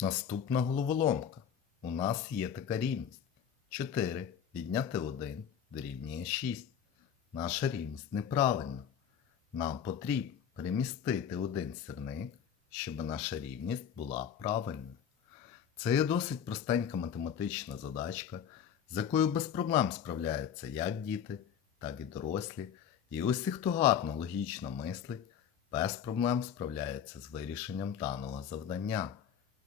Наступна головоломка. У нас є така рівність. 4 відняти 1 дорівнює 6. Наша рівність неправильна. Нам потрібно перемістити один сірник, щоб наша рівність була правильною. Це є досить простенька математична задачка, з якою без проблем справляються як діти, так і дорослі. І усі, хто гарно логічно мислить, без проблем справляється з вирішенням даного завдання.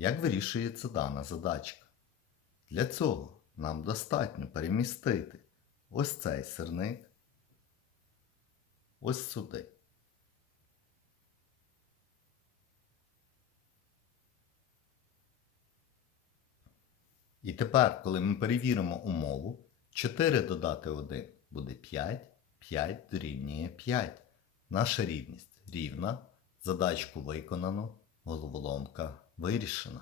Як вирішується дана задачка? Для цього нам достатньо перемістити ось цей сирник ось сюди. І тепер, коли ми перевіримо умову, 4 додати 1 буде 5, 5 дорівнює 5. Наша рівність рівна. Задачку виконано, головоломка вирішена.